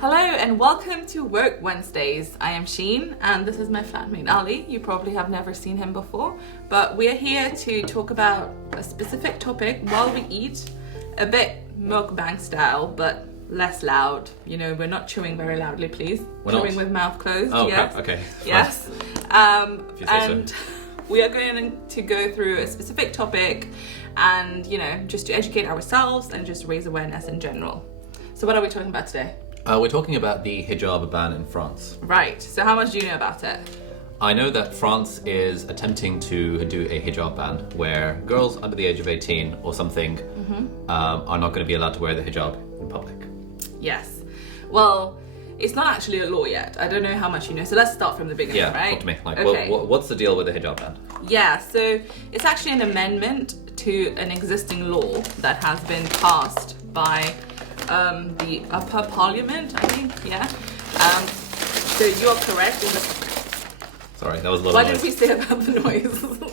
Hello and welcome to Work Wednesdays. I am Sheen and this is my flatmate Ali. You probably have never seen him before, but we're here to talk about a specific topic while we eat, a bit mukbang style, but less loud. You know, we're not chewing very loudly, please. We're chewing not. with mouth closed. Oh, yes. crap. Okay. Yes. If you say And so. we are going to go through a specific topic and, you know, just to educate ourselves and just raise awareness in general. So what are we talking about today? We're talking about the hijab ban in France. Right. So how much do you know about it? I know that France is attempting to do a hijab ban where girls under the age of 18 or something are not going to be allowed to wear the hijab in public. Yes. Well, it's not actually a law yet. I don't know how much you know. So let's start from the beginning, Yeah, right? talk to me. Like, Okay. what's the deal with the hijab ban? Yeah, so it's actually an amendment to an existing law that has been passed by the upper parliament, I think, yeah. So you are correct in this. Sorry, that was a lot What of did noise. we say about the noise?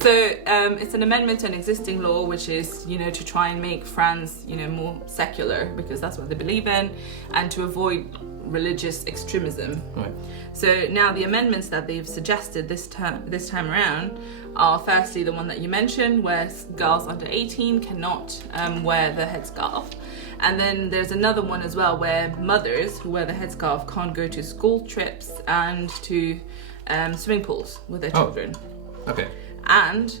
So it's an amendment to an existing law, which is, you know, to try and make France, you know, more secular because that's what they believe in, and to avoid religious extremism. Right. So now the amendments that they've suggested this time around are firstly the one that you mentioned, where girls under 18 cannot wear the headscarf. And then there's another one as well where mothers who wear the headscarf can't go to school trips and to swimming pools with their children. Okay. And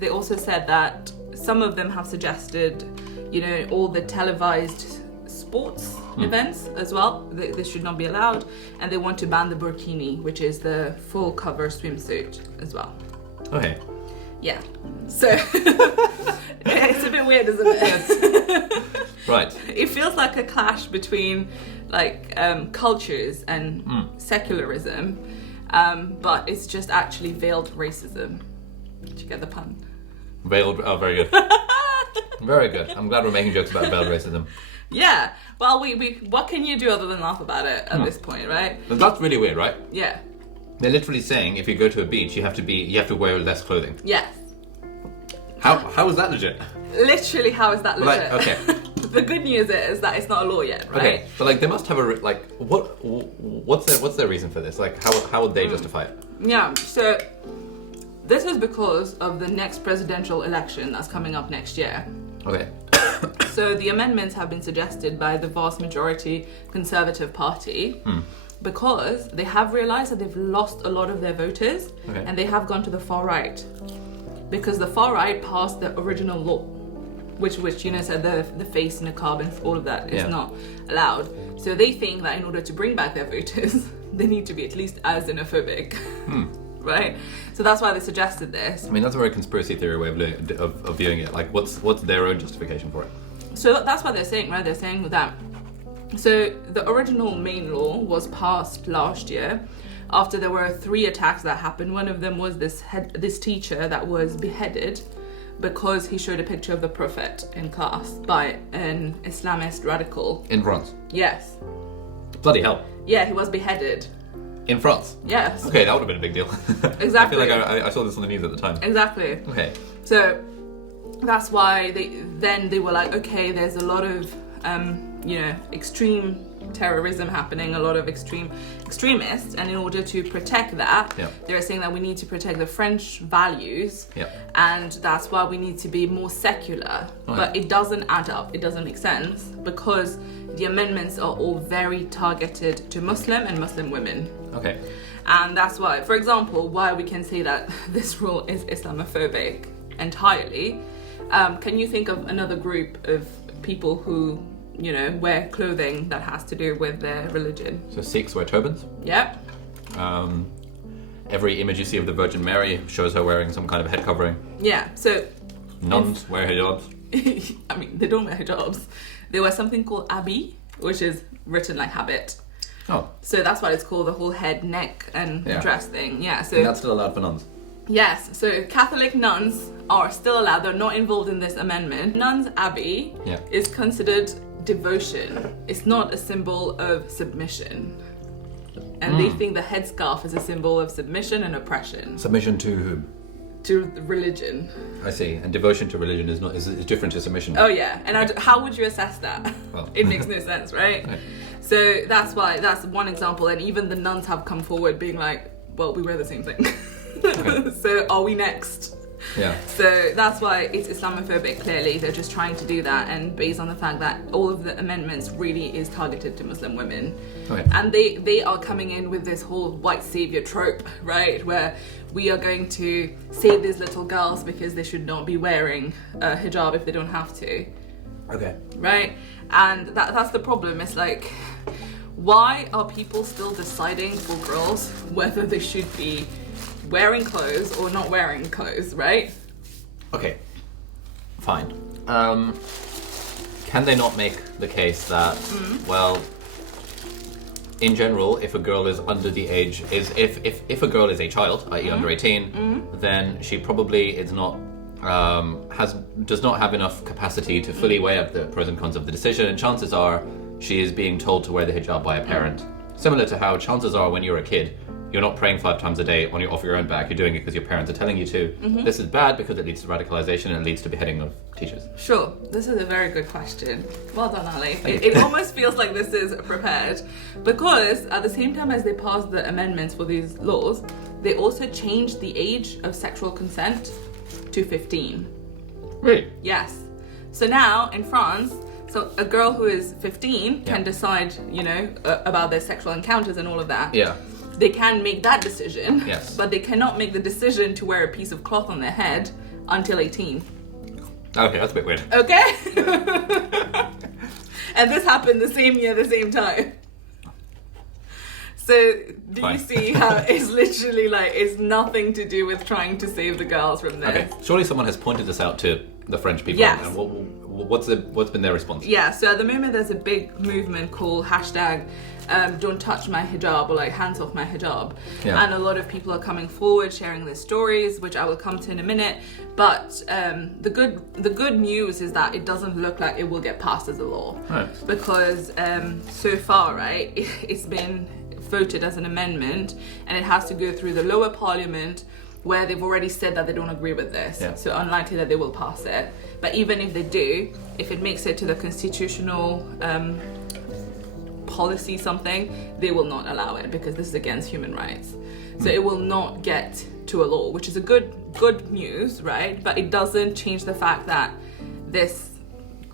they also said that some of them have suggested, you know, all the televised sports events as well, they should not be allowed. And they want to ban the burkini, which is the full cover swimsuit as well. Okay. Yeah. So it's a bit weird, isn't it? Right. It feels like a clash between like cultures and secularism, but it's just actually veiled racism. Did you get the pun? Veiled. Oh, very good. Very good. I'm glad we're making jokes about veiled racism. Yeah. Well, we what can you do other than laugh about it at this point, right? But that's really weird, right? Yeah. They're literally saying if you go to a beach, you have to wear less clothing. Yes. How is that legit? Literally, how is that legit? Like, okay. The good news is that it's not a law yet, right? Okay, but like they must have what's their reason for this? Like how would they justify it? Yeah. So this is because of the next presidential election that's coming up next year. Okay. So the amendments have been suggested by the vast majority Conservative Party because they have realised that they've lost a lot of their voters and they have gone to the far right because the far right passed the original law, which you know said the face niqab and all of that is not allowed. So they think that in order to bring back their voters, they need to be at least as xenophobic. Right? So that's why they suggested this. I mean, that's a very conspiracy theory way of viewing it. Like, what's their own justification for it? So that's what they're saying, right? They're saying that. So the original main law was passed last year after there were 3 attacks that happened. One of them was this teacher that was beheaded because he showed a picture of the Prophet in class by an Islamist radical. In France? Yes. Bloody hell. Yeah, he was beheaded. In France? Yes. Okay, that would have been a big deal. Exactly. I feel like I saw this on the news at the time. Exactly. Okay. So that's why they were like, okay, there's a lot of you know, extreme terrorism happening, a lot of extremists, and in order to protect that, they're saying that we need to protect the French values, and that's why we need to be more secular. But it doesn't add up, it doesn't make sense, because the amendments are all very targeted to Muslim and Muslim women. Okay. And that's why, for example, why we can say that this rule is Islamophobic entirely. Can you think of another group of people who, you know, wear clothing that has to do with their religion? So Sikhs wear turbans? Yep. Every image you see of the Virgin Mary shows her wearing some kind of head covering. Yeah, so... Nuns wear hijabs. I mean, they don't wear hijabs. They wear something called abi, which is written like habit. Oh. So that's why it's called the whole head, neck, and dress thing. Yeah, so... And that's still allowed for nuns? Yes, so Catholic nuns are still allowed. They're not involved in this amendment. Nuns' abbey is considered devotion. It's not a symbol of submission. And they think the headscarf is a symbol of submission and oppression. Submission to whom? to religion. I see. And devotion to religion is different to submission. Oh yeah. And how would you assess that? Well. It makes no sense, right? So that's one example. And even the nuns have come forward being like, well, we wear the same thing. Okay. So are we next? Yeah. So that's why it's Islamophobic, clearly. They're just trying to do that, and based on the fact that all of the amendments really is targeted to Muslim women. Okay. And they are coming in with this whole white savior trope, right? Where we are going to save these little girls because they should not be wearing a hijab if they don't have to. Okay. Right? And that's the problem. It's like, why are people still deciding for girls whether they should be wearing clothes or not wearing clothes, right? Okay, fine. Can they not make the case that, well, in general, if a girl is under the age, if a girl is a child, i.e. under 18, then she probably is not, does not have enough capacity to fully weigh up the pros and cons of the decision, and chances are she is being told to wear the hijab by a parent. Similar to how chances are when you're a kid, you're not praying 5 times a day off your own back. You're doing it because your parents are telling you to. This is bad because it leads to radicalization and it leads to beheading of teachers. Sure. This is a very good question. Well done, Ali. It almost feels like this is prepared, because at the same time as they passed the amendments for these laws, they also changed the age of sexual consent to 15. Really? Yes. So now in France, so a girl who is 15 can decide, about their sexual encounters and all of that. Yeah. They can make that decision, yes, but they cannot make the decision to wear a piece of cloth on their head until 18. Okay, that's a bit weird. Okay? And this happened the same year, the same time. So do you see how it's literally like, it's nothing to do with trying to save the girls from this? Okay, surely someone has pointed this out to the French people. Yes. And what's been their response? Yeah, so at the moment there's a big movement called hashtag don't touch my hijab, or like hands off my hijab. Yeah. And a lot of people are coming forward sharing their stories, which I will come to in a minute. But the good news is that it doesn't look like it will get passed as a law. Right. Because so far, right, it's been voted as an amendment, and it has to go through the lower parliament, where they've already said that they don't agree with this. Yeah. So unlikely that they will pass it. But even if they do, if it makes it to the constitutional policy something, they will not allow it, because this is against human rights. So it will not get to a law, which is a good news, right? But it doesn't change the fact that this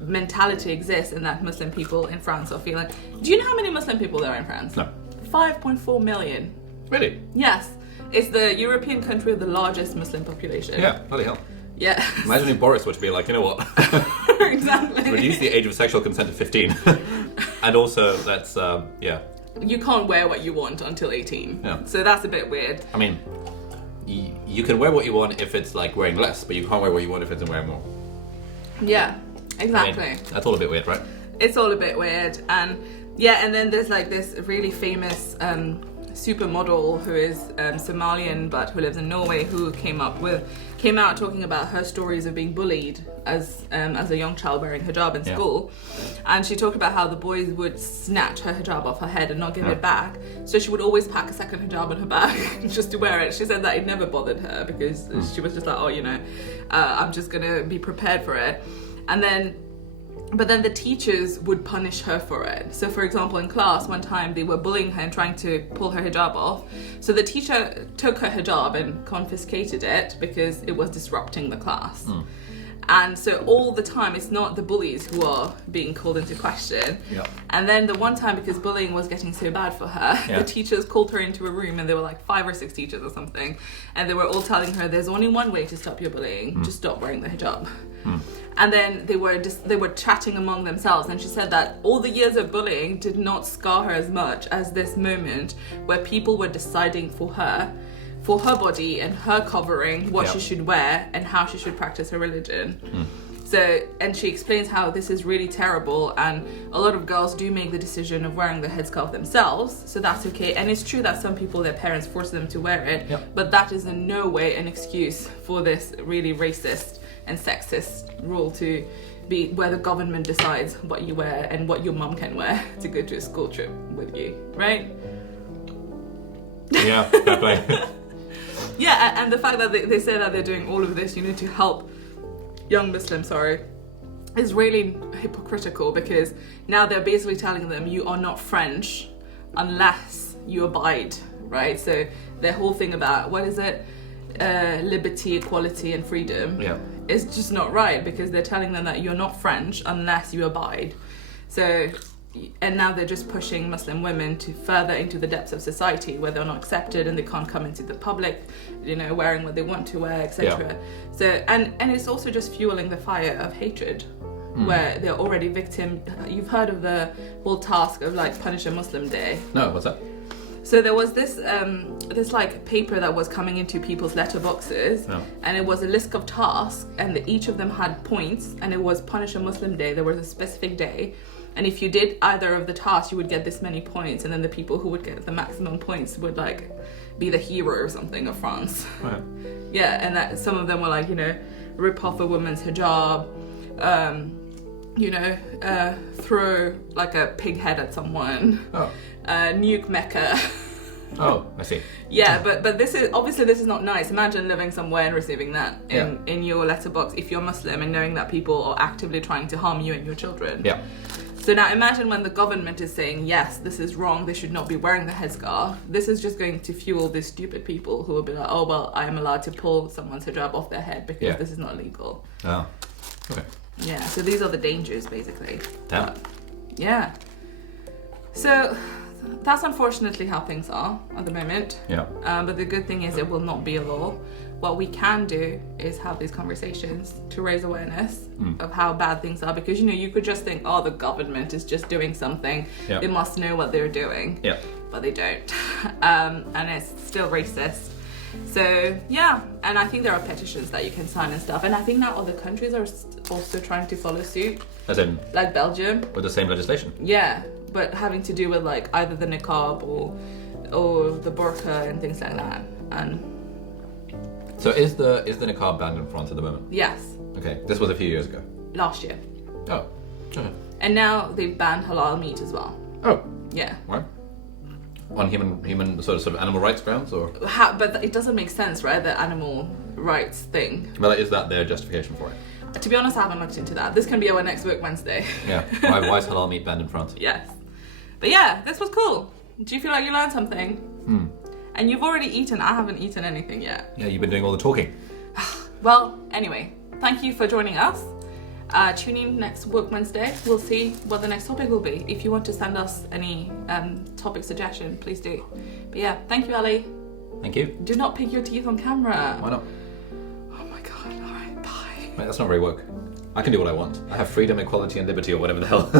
mentality exists, and that Muslim people in France are feeling... Do you know how many Muslim people there are in France? No. 5.4 million. Really? Yes. It's the European country with the largest Muslim population. Yeah, bloody hell. Yeah. Imagine if Boris were to be like, you know what? Exactly. Reduce the age of sexual consent to 15. And also, let's, You can't wear what you want until 18. Yeah. So that's a bit weird. I mean, you can wear what you want if it's like wearing less, but you can't wear what you want if it's wearing more. Yeah, exactly. I mean, that's all a bit weird, right? It's all a bit weird. And then there's like this really famous supermodel who is Somalian but who lives in Norway, who came out talking about her stories of being bullied as a young child wearing hijab in school. And she talked about how the boys would snatch her hijab off her head and not give it back, so she would always pack a second hijab on her back just to wear it. She said that it never bothered her, because she was just like, I'm just gonna be prepared for it. But then the teachers would punish her for it. So for example, in class one time they were bullying her and trying to pull her hijab off. So the teacher took her hijab and confiscated it because it was disrupting the class. And so all the time, it's not the bullies who are being called into question. Yeah. And then the one time, because bullying was getting so bad for her, the teachers called her into a room, and there were like 5 or 6 teachers or something. And they were all telling her, there's only one way to stop your bullying, just stop wearing the hijab. And then they were chatting among themselves, and she said that all the years of bullying did not scar her as much as this moment where people were deciding for her body and her covering what she should wear and how she should practice her religion. So, and she explains how this is really terrible, and a lot of girls do make the decision of wearing the headscarf themselves, so that's okay. And it's true that some people, their parents force them to wear it, but that is in no way an excuse for this really racist and sexist rule to be where the government decides what you wear and what your mum can wear to go to a school trip with you, right? Yeah, fair play. Yeah, and the fact that they say that they're doing all of this, to help young Muslims, is really hypocritical, because now they're basically telling them you are not French unless you abide, right? So their whole thing about, what is it? Liberty, equality and freedom is just not right, because they're telling them that you're not French unless you abide. So, and now they're just pushing Muslim women to further into the depths of society where they're not accepted and they can't come into the public, wearing what they want to wear, etc. So, and it's also just fueling the fire of hatred, where they're already victim. You've heard of the whole task of Punish a Muslim Day? No, what's that? So there was this paper that was coming into people's letterboxes, and it was a list of tasks, and each of them had points, and it was Punish a Muslim Day. There was a specific day, and if you did either of the tasks, you would get this many points, and then the people who would get the maximum points would be the hero or something of France. Right. Yeah, and that some of them were rip off a woman's hijab, throw a pig head at someone. Nuke Mecca. Oh, I see. Yeah, but this is not nice. Imagine living somewhere and receiving that in your letterbox if you're Muslim, and knowing that people are actively trying to harm you and your children. Yeah. So now imagine when the government is saying, yes, this is wrong, they should not be wearing the headscarf. This is just going to fuel these stupid people who will be like, oh, well, I am allowed to pull someone's hijab off their head because this is not legal. Oh, okay. Yeah, so these are the dangers, basically. Damn. Yeah. So that's unfortunately how things are at the moment. Yeah. But the good thing is it will not be a law. What we can do is have these conversations to raise awareness of how bad things are, because you could just think, oh, the government is just doing something. Yeah. They must know what they're doing. Yeah. But they don't. And it's still racist. So yeah, and I think there are petitions that you can sign and stuff, and I think now other countries are also trying to follow suit. As in? Like Belgium. With the same legislation? Yeah, but having to do with either the niqab or the burqa and things like that. And so is the niqab banned in France at the moment? yes. Okay, this was a few years ago. Last year. Oh. Okay. And now they've banned halal meat as well. Oh. Yeah. Right. On human sort of animal rights grounds, or? But it doesn't make sense, right? The animal rights thing. Well, is that their justification for it? To be honest, I haven't looked into that. This can be our next Work Wednesday. Yeah. Why is halal meat banned in France? Yes. But yeah, this was cool. Do you feel like you learned something? And you've already eaten. I haven't eaten anything yet. Yeah, you've been doing all the talking. Well, anyway, thank you for joining us. Tune in next Work Wednesday. We'll see what the next topic will be. If you want to send us any topic suggestion, please do. But yeah, thank you, Ali. Thank you. Do not pick your teeth on camera. Why not? Oh my god, alright, bye. Mate, that's not very woke. I can do what I want. I have freedom, equality and liberty, or whatever the hell.